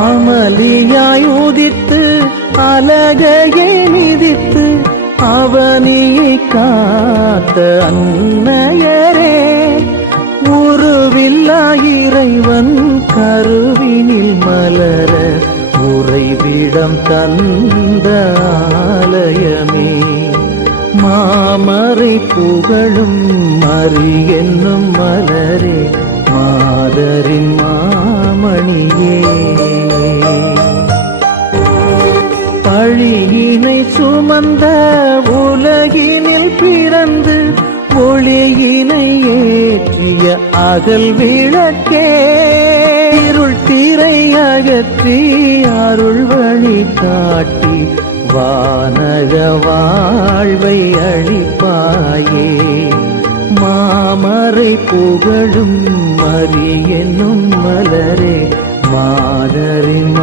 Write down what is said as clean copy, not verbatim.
அமளியாய் உதித்து அலகையை மிதித்து அவனியை காத்த அன்னையரே, உருவில்லா இறைவன் கருவினில் மலர உறைவிடம் தந்த ஆலயமே, மாமரை புகழும் மறி என்னும் மலரே, மாதரின் மாமணியே. பழியினை சுமந்த உலகினில் பிறந்து ஒளியினை ஏற்றிய அகல் விளக்கே, இருள் திரை அகற்றி அருள் வழி காட்டி வானக வாழ்வை அளிப்பாயே, மாமரை புகழும் மறி என்னும் மலரே, மாதரின்